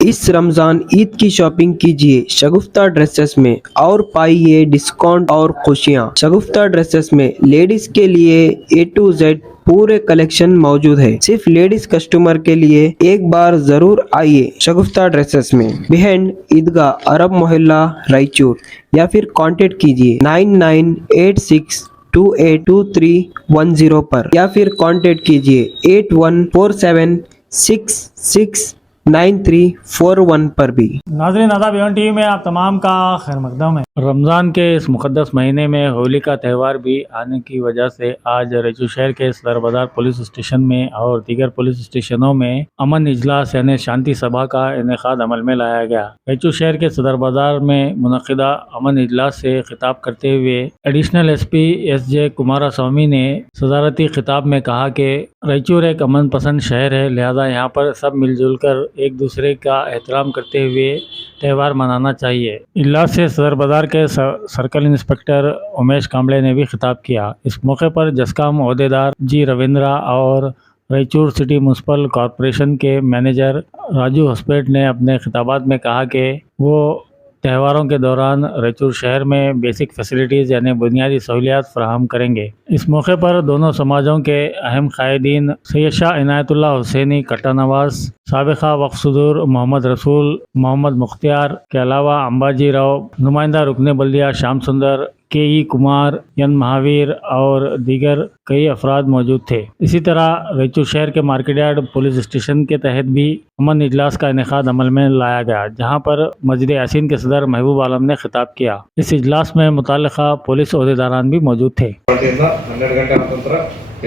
इस रमजान ईद की शॉपिंग कीजिए शगुफ्ता ड्रेसेस में और पाइए डिस्काउंट और खुशियाँ। शगुफ्ता ड्रेसेस में लेडीज के लिए A to Z पूरे कलेक्शन मौजूद है। सिर्फ लेडीज कस्टमर के लिए एक बार जरूर आइए शगुफ्ता ड्रेसेस में, बिहाइंड ईदगाह अरब मोहल्ला रायचूर, या फिर कांटेक्ट कीजिए 9986282310 पर, या फिर कांटेक्ट कीजिए 8147669341 पर भी। नाज़रीन आदाब, एवन टीवी में आप तमाम का खैर मकदम है। रमज़ान के इस मुक़द्दस महीने में होली का त्यौहार भी आने की वजह से आज रायचूर शहर के सदर बाजार पुलिस स्टेशन में और दीगर पुलिस स्टेशनों में अमन इजलास यानी शांति सभा का इनेकाद अमल में लाया गया। रायचूर शहर के सदर बाजार में मुनक़िदा अमन इजलास से खिताब करते हुए एडिशनल SP SJ कुमारा स्वामी ने सदारती खिताब में कहा कि रायचूर एक अमन पसंद शहर है, लिहाजा यहाँ पर सब मिलजुल कर एक दूसरे का एहतराम करते हुए त्यौहार मनाना चाहिए। इजलास से सदर बाजार के सर्कल इंस्पेक्टर उमेश कांबले ने भी खिताब किया। इस मौके पर जस्काम अहदेदार जी रविंद्रा और रायचूर सिटी म्यूनसिपल कॉरपोरेशन के मैनेजर राजू हस्पेट ने अपने खिताबात में कहा कि वो त्योहारों के दौरान रायचूर शहर में बेसिक फैसिलिटीज़ यानी बुनियादी सहूलियात फराहम करेंगे। इस मौके पर दोनों समाजों के अहम कायदीन सैयद शाह इनायतुल्लाह हुसैनी कट्टा नवाज, साबिका वक्फ सदूर मोहम्मद रसूल मोहम्मद मुख्तियार के अलावा अंबाजी राव, नुमाइंदा रुकने बल्दिया श्याम सुंदर, KE कुमार, एन महावीर और दीगर कई अफराद मौजूद थे। इसी तरह रायचूर शहर के मार्केट यार्ड पुलिस स्टेशन के तहत भी अमन इजलास का इनेकाद अमल में लाया गया, जहां पर मस्जिद यासीन के सदर महबूब आलम ने खिताब किया। इस इजलास में मुताल्लिका पुलिस अहदेदारान भी मौजूद थे। 12 ಗಂಟೆ ನಂತರ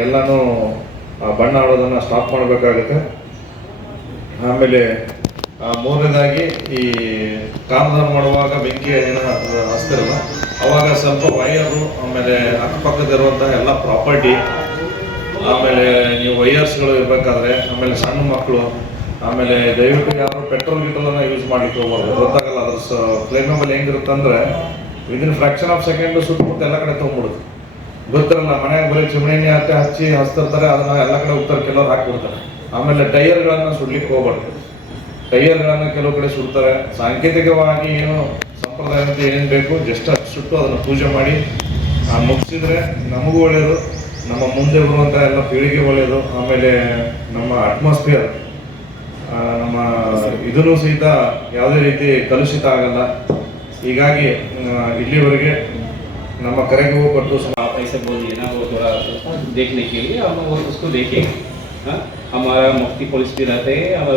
ಎಲ್ಲಾನು ಬಣ್ಣ ಆಡೋದನ್ನ ಸ್ಟಾಪ್ ಮಾಡಬೇಕಾಗುತ್ತೆ। ಆಮೇಲೆ ಮೂರನೇದಾಗಿ ಈ ಕಾಮದಾನ ಮಾಡುವಾಗ ಬೆಂಕಿ ಹಚ್ತಿರಲ್ಲ, ಅವಾಗ ಸ್ವಲ್ಪ ವೈಯರು, ಆಮೇಲೆ ಅಕ್ಕಪಕ್ಕದಿರುವಂತಹ ಎಲ್ಲ ಪ್ರಾಪರ್ಟಿ, ಆಮೇಲೆ ನೀವು ವೈಯರ್ಸ್ಗಳು ಇರಬೇಕಾದ್ರೆ, ಆಮೇಲೆ ಸಣ್ಣ ಮಕ್ಕಳು, ಆಮೇಲೆ ದಯವಿಟ್ಟು ಯಾರು ಪೆಟ್ರೋಲ್ ಗಿಟ್ರೋಲನ್ನು ಯೂಸ್ ಮಾಡ್ಲಿಕ್ಕೆ ಹೋಗ್ಬಾರ್ದು. ಗೊತ್ತಾಗಲ್ಲ ಅದ್ರ ಫ್ಲೇಮೇಬಲ್ ಹೆಂಗಿರುತ್ತಂದ್ರೆ ವಿದಿನ್ ಫ್ರಾಕ್ಷನ್ ಆಫ್ ಸೆಕೆಂಡ್ ಸುತ್ತಮುತ್ತ ಎಲ್ಲ ಕಡೆ ತೊಗೊಂಡ್ಬಿಡುತ್ತೆ. ಗೊತ್ತಿರಲ್ಲ, ಮನೆಯಾಗ ಬರೀ ಚಿಮಣಿ ಹಚ್ತಿರ್ತಾರೆ, ಅದನ್ನ ಎಲ್ಲ ಕಡೆ ಹೋಗ್ತಾರೆ, ಕೆಲವ್ರು ಹಾಕಿಬಿಡ್ತಾರೆ. ಆಮೇಲೆ ಟೈರ್ಗಳನ್ನು ಸುಡ್ಲಿಕ್ಕೆ ಹೋಗ್ಬಾರ್ದು. ಟೈರ್ಗಳನ್ನು ಕೆಲವು ಕಡೆ ಸುಡ್ತಾರೆ. ಸಾಂಕೇತಿಕವಾಗಿ ಏನು ಸಂಪ್ರದಾಯ ಅಂತ ಏನೇನು ಬೇಕು ಜಸ್ಟ್ ಅದು ಸುಟ್ಟು ಅದನ್ನು ಪೂಜೆ ಮಾಡಿ ಮುಗಿಸಿದ್ರೆ ನಮಗೂ ಒಳ್ಳೆಯದು, ನಮ್ಮ ಮುಂದೆ ಬರುವಂಥ ಎಲ್ಲ ಪೀಳಿಗೆ ಒಳ್ಳೆಯದು. ಆಮೇಲೆ ನಮ್ಮ ಅಟ್ಮಾಸ್ಫಿಯರ್, ನಮ್ಮ ಇದೂ ಸಹಿತ ಯಾವುದೇ ರೀತಿ ಕಲುಷಿತ ಆಗಲ್ಲ. ಹೀಗಾಗಿ ಇಲ್ಲಿವರೆಗೆ ನಮ್ಮ ಕರೆಗೆ ಹೋಗ್ಬಿಟ್ಟು ऐसे बोलिए ना, वो थोड़ा देखने के लिए हम उसको देखेंगे। हाँ, हमारा मुफ्ती पुलिस भी रहते हैं और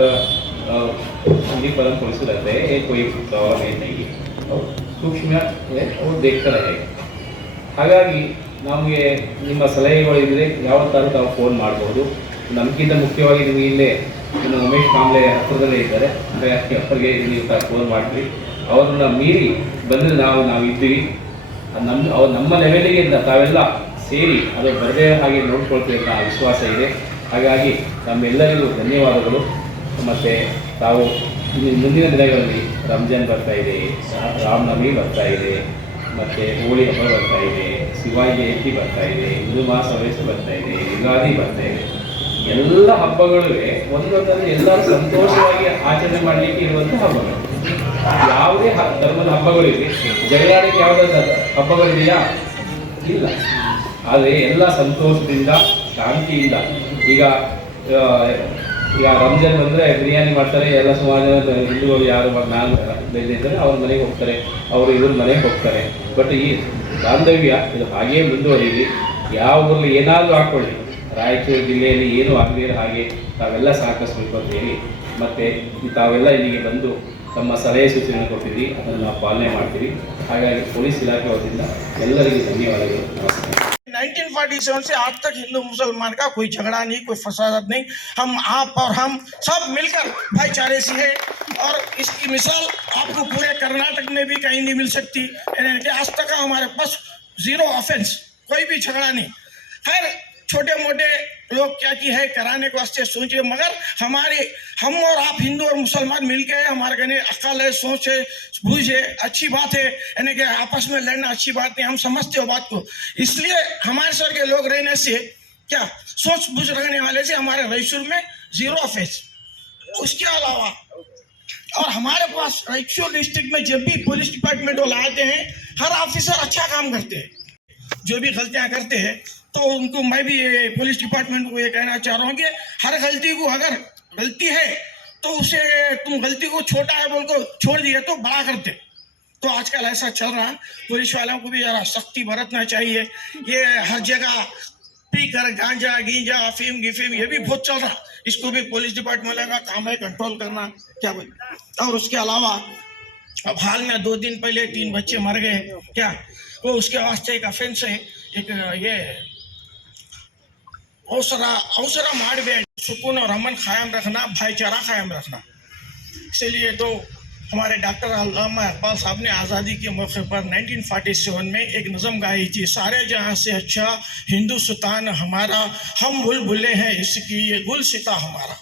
हिंदी परम पुलिस रहते हैं, ये कोई प्रॉब्लम नहीं है और सूक्ष्म है और देखता रहेगा। ಹಾಗಾಗಿ ನಮಗೆ ನಿಮ್ಮ ಸಲಹೆಗಳು ಇದ್ದರೆ ಯಾವತ್ತಾದ್ರೂ ತಾವು ಫೋನ್ ಮಾಡ್ಬೋದು. ನಮಗಿಂತ ಮುಖ್ಯವಾಗಿ ನಿಮಗೆ ಇಲ್ಲೇ ಇನ್ನು ಉಮೇಶ್ ಕಾಂಬ್ಳೆ ಹತ್ರದಲ್ಲೇ ಇದ್ದಾರೆ, ಅವರಿಗೆ ನೀವು ಫೋನ್ ಮಾಡಿರಿ. ಅವ್ರನ್ನ ಮೀರಿ ಬಂದರೆ ನಾವು ಇದ್ದೀವಿ. ನಮ್ಮ ಲೆವೆಲಿಗೆ ತಾವೆಲ್ಲ ಸೇರಿ ಅದು ಬರದೇ ಹಾಗೆ ನೋಡ್ಕೊಳ್ತೀವಿ ಅಂತ ವಿಶ್ವಾಸ ಇದೆ. ಹಾಗಾಗಿ ನಮ್ಮೆಲ್ಲರಿಗೂ ಧನ್ಯವಾದಗಳು. ಮತ್ತು ತಾವು ಮುಂದಿನ ದಿನಗಳಲ್ಲಿ ರಂಜಾನ್ ಬರ್ತಾ ಇದೆ, ರಾಮನವಮಿ ಬರ್ತಾ ಇದೆ, ಮತ್ತು ಹೋಳಿ ಹಬ್ಬ ಬರ್ತಾ ಇದೆ, ಶಿವಾಜಿ ಜಯಂತಿ ಬರ್ತಾ ಇದೆ, ಹಿಂದೂ ಮಹಾಸವೇಶ ಬರ್ತಾ ಇದೆ, ಯುಗಾದಿ ಬರ್ತಾ ಇದೆ. ಎಲ್ಲ ಹಬ್ಬಗಳಿವೆ ಒಂದೊಂದರಲ್ಲಿ ಎಲ್ಲರೂ ಸಂತೋಷವಾಗಿ ಆಚರಣೆ ಮಾಡಲಿಕ್ಕೆ ಇರುವಂಥ ಹಬ್ಬಗಳು. ಯಾವುದೇ ಧರ್ಮದ ಹಬ್ಬಗಳಿವೆ, ಜಗಳಾಡಕ್ಕೆ ಯಾವುದಾದ ಹಬ್ಬಗಳಿದೆಯಾ? ಇಲ್ಲ. ಆದರೆ ಎಲ್ಲ ಸಂತೋಷದಿಂದ ಶಾಂತಿಯಿಂದ ಈಗ ರಂಜಾನ್ ಬಂದರೆ ಬಿರಿಯಾನಿ ಮಾಡ್ತಾರೆ, ಎಲ್ಲ ಸುಮಾರು ಜನ ಹಿಂದೂಗಳು ಯಾರು ನಾನು ಇದ್ದಾರೆ ಅವ್ರ ಮನೆಗೆ ಹೋಗ್ತಾರೆ, ಅವರು ಇವ್ರ ಮನೆಗೆ ಹೋಗ್ತಾರೆ. ಬಟ್ ಈ ಬಾಂಧವ್ಯ ಇದು ಹಾಗೇ ಮುಂದುವರಿಲಿ. ಯಾವ ಊರಲ್ಲಿ ಏನಾದರೂ ಹಾಕ್ಕೊಳ್ಳಿ, ರಾಯಚೂರು ಜಿಲ್ಲೆಯಲ್ಲಿ ಏನು ಆಗದೇ ಹಾಗೆ ತಾವೆಲ್ಲ ಸಹಕರಿಸಬೇಕು ಅಂತ ಹೇಳಿ, ಮತ್ತು ತಾವೆಲ್ಲ ಇಲ್ಲಿಗೆ ಬಂದು ತಮ್ಮ ಸಲಹೆ ಸೂಚನೆ ಕೊಟ್ಟಿದ್ದೀರಿ, ಅದನ್ನು ನಾವು ಪಾಲನೆ ಮಾಡ್ತೀವಿ. ಹಾಗಾಗಿ ಪೊಲೀಸ್ ಇಲಾಖೆ ವತಿಯಿಂದ ಎಲ್ಲರಿಗೂ ಧನ್ಯವಾದಗಳು. ನಮಸ್ಕಾರ. 1947 से आज तक हिंदू मुसलमान का कोई झगड़ा नहीं, कोई फसाद नहीं। हम आप और हम सब मिलकर भाईचारे से है और इसकी मिसाल आपको पूरे कर्नाटक में भी कहीं नहीं मिल सकती। आज तक हमारे पास 0 ऑफेंस, कोई भी झगड़ा नहीं। खैर छोटे मोटे लोग क्या की है कराने के वास्ते सोचे, मगर हम और आप हिंदू और मुसलमान मिलके हमारे कहने अक्ल है, सोच है, बूझ है, अच्छी बात है। यानी कि आपस में लड़ना अच्छी बात नहीं, हम समझते हो बात को। इसलिए हमारे सर के लोग रहने से क्या सोच बूझ रखने वाले से हमारे रायचूर में 0 ऑफेंस। उसके अलावा और हमारे पास रायचूर डिस्ट्रिक्ट में जब भी पुलिस डिपार्टमेंट वाले आते हैं, हर ऑफिसर अच्छा काम करते हैं। जो भी गलतियां करते हैं तो उनको मैं भी पुलिस डिपार्टमेंट को ये कहना चाह रहा हूँ कि हर गलती को, अगर गलती है तो उसे तुम गलती को छोटा है बोल को छोड़ दिए तो बड़ा करते। तो आजकल ऐसा चल रहा है, पुलिस वालों को भी जरा सख्ती बरतना चाहिए। ये हर जगह पी कर गांजा गींजा अफीम गिफीम ये भी बहुत चल रहा, इसको भी पुलिस डिपार्टमेंट का काम है कंट्रोल करना। क्या बोले। और उसके अलावा अब हाल में 2 दिन पहले 3 बच्चे मर गए, क्या वो उसके वास्ते एक ऑफेंस है, एक ये अवसरा मारबे, सुकून और अमन कायम रखना, भाईचारा कायम रखना। इसलिए तो हमारे डॉक्टर अल्लामा इकबाल साहब ने आज़ादी के मौके पर 1947 में एक नज़म गाई थी, सारे जहां से अच्छा हिंदुस्तान हमारा, हम बुलबुले हैं इसकी ये गुलसिता हमारा।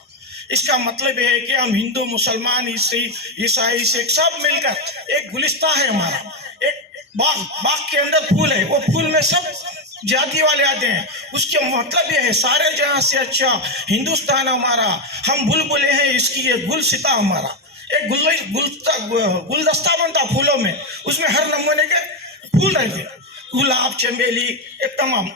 इसका मतलब ये है कि हम हिंदू मुसलमान ईसाई सिख सब मिलकर एक गुलिस्ता है हमारा, एक बाग के अंदर फूल है, वो फूल में सब जाति वाले आते हैं। उसके मतलब ये है सारे जहां से अच्छा हिंदुस्तान हमारा, हम बुलबुले हैं इसकी ये गुलसिता हमारा। एक गुलदस्ता बनता फूलों में, उसमें हर नमूने के फूल रहते, गुलाब चमेली एक तमाम।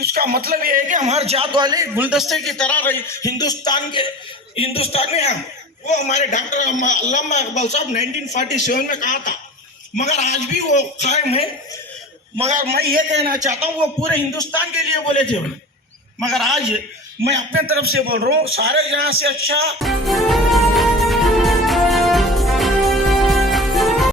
उसका मतलब ये है कि हम हर जात वाले गुलदस्ते की तरह हिंदुस्तान में हम, वो हमारे डॉक्टर अल्लामा इकबाल साहब 1947 में कहा था, मगर आज भी वो कायम है। मगर मैं ये कहना चाहता हूँ वो पूरे हिंदुस्तान के लिए बोले थे, मगर आज मैं अपने तरफ से बोल रहा हूँ सारे जहां से अच्छा